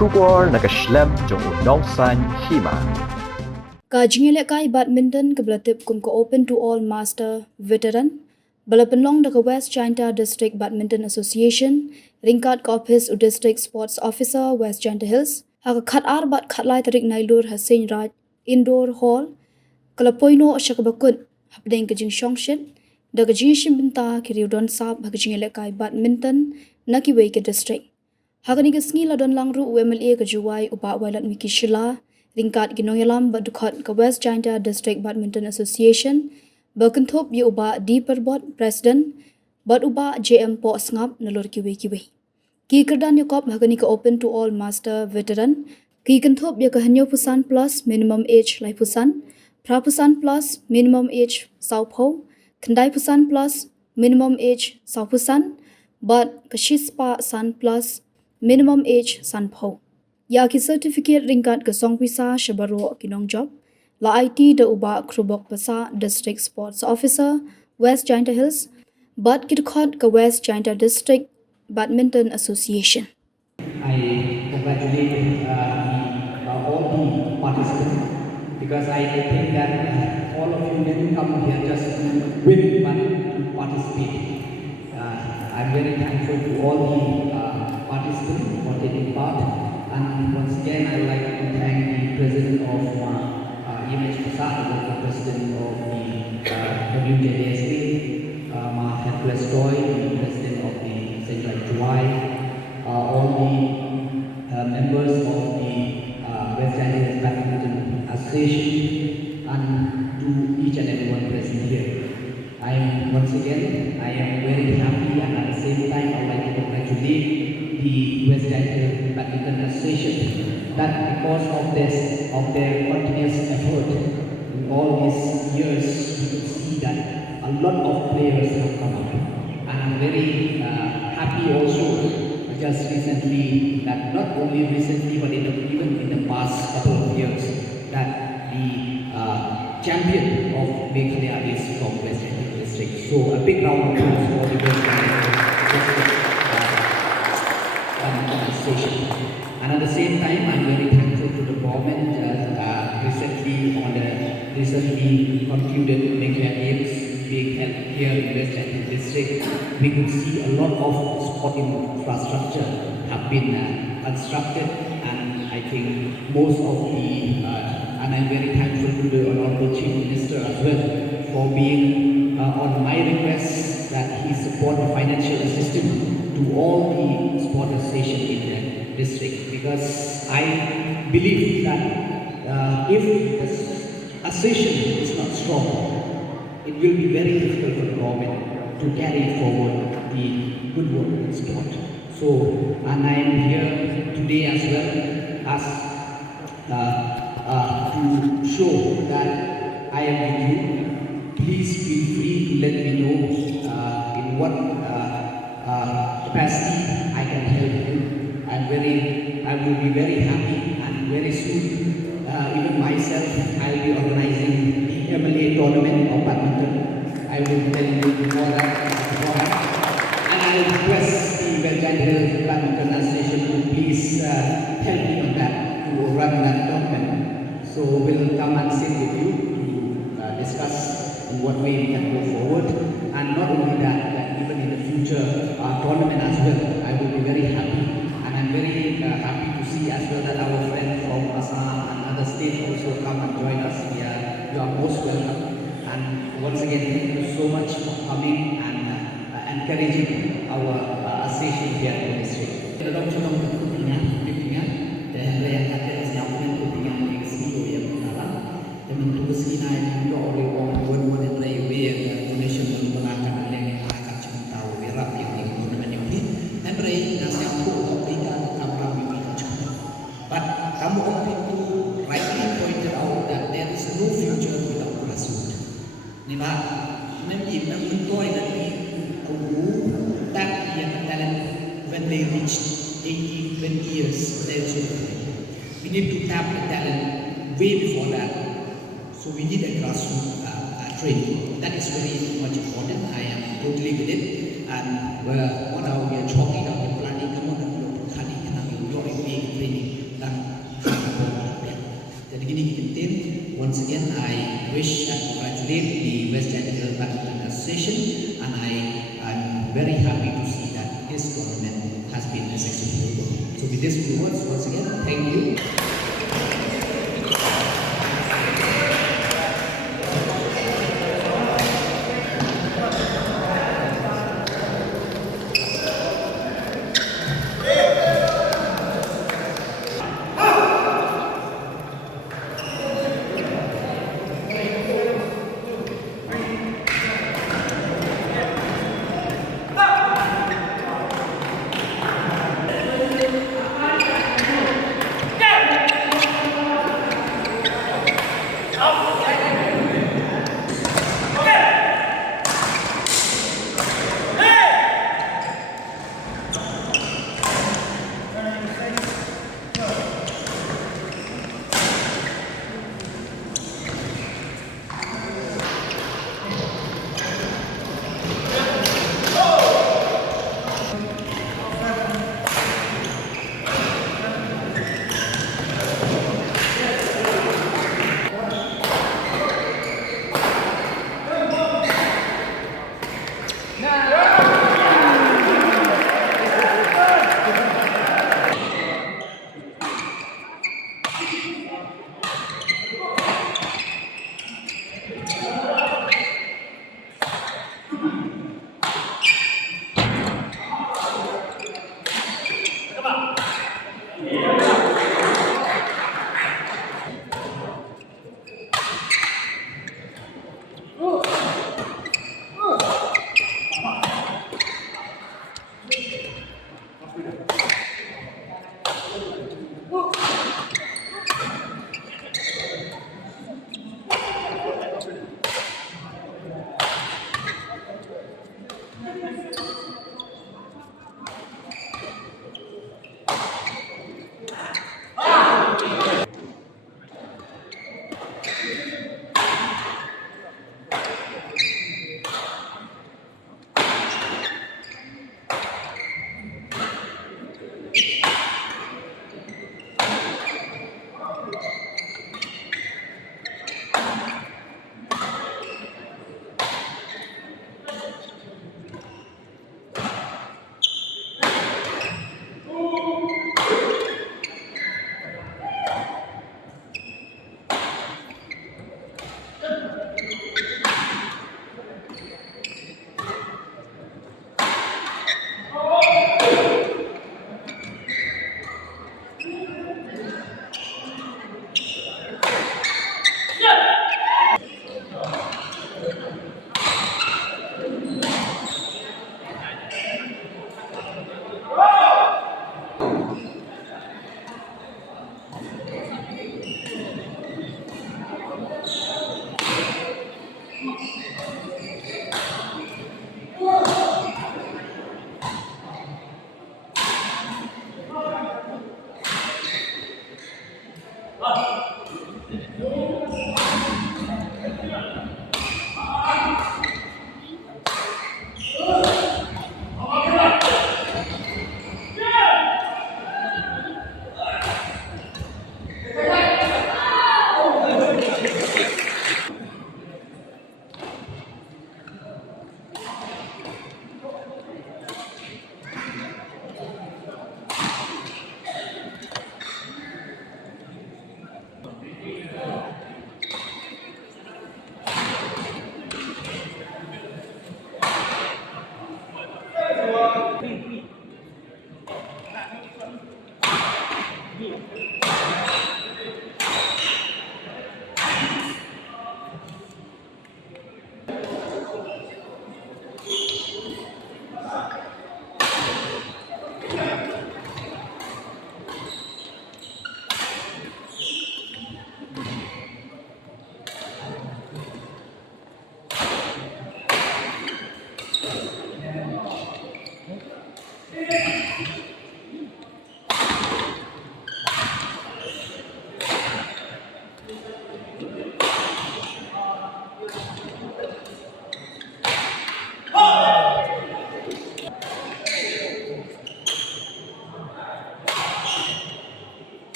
Shubor nakaslem jong unong san Hima. Jingïalehkai Badminton kebelatip kum ke open to all master veteran. Pynlong the West China District Badminton Association, ringkat ke office District Sports Officer West China Hills. Haka khat arbat khat lai tarik nailur Hasin Raj Indoor Hall. Kalapoino syakabakut hapdeng ke jing shongshit. Da ke jing shimbinta kiri udon sab haka Jingïalehkai Badminton nakiway ke district. Haka ni ke sngi ladon langru UMLA ke juwai upak wailat wiki shila. Ringkat ginonyalam badukhat ke West China District Badminton Association berkentup ye uba di perbot President bad uba JM po sngap nalur kiwe. Ki kerdan yakop hagani ke open to all master veteran. Ki kentup ye ke hanyo pusan plus minimum age lai pusan. Prapusan plus minimum age saupo. Kendai pusan plus minimum age saupusan. Bad ke shispa san plus minimum age sanpo. Ya ki certificate ringkat ke song pisa shabaro kinong job. La IT da uba krubok pasa District Sports Officer West China Hills. But kitkhot ke West China District Badminton Association. I congratulate all the participants because I think that all of you didn't come here just to win but to participate. I'm very thankful to all the participants for taking part. And once again, I would like to thank the President of Hima, the President of the Wjdba, the President of the Wjdba, all the members of the West China Badminton Association, and to each and everyone present here. I am very happy, and at the same time, I would like to congratulate the West China Badminton Association that because of their continuous effort in all these years, you can see that a lot of players have come up. And I'm very happy also just recently, that not only recently but even in the past couple of years, that the champion of Meghalaya is from West China District. So a big round of applause for the West China District. And at the same time, I'm very thankful to the government. Recently concluded Meghalaya Games being held here in West China District. We could see a lot of sport infrastructure have been constructed, and I think most of the and I'm very thankful to the Honorable Chief Minister as well for being on my request that he support the financial assistance to all the sport associations in the district, because I believe that if the association is not strong, it will be very difficult for the government to carry forward the good work in sport. So, and I am here today as well as to show that I am with you. Please feel free to let me know in what capacity I can help you. I will be very happy, and very soon, even myself, I will be organizing the MLA tournament of badminton. I will tell you before that, and I will request the Wjedba Badminton Association to please help me on that, to run that tournament. So we'll come and sit with you to discuss in what way we can go forward. And not only that even in the future tournament as well, I will be very happy. And I'm very happy to see as well that our friends from Assam and other states also come and join us here. You are most welcome. And once again, thank you so much for coming and encouraging our association here in the district. But some of people rightly pointed out that there is no future without grassroots. Maybe employ that people that young talent when they reach 18, 20 years, they also play. We need to tap the talent way before that. So we need a grassroots training. That is very much important. I am totally with it. And what we are talking about, planning, training. once again, I wish and congratulate the Wjdba Badminton Association, and I'm very happy to see that this tournament has been a successful one. So with these few words, once again, thank you.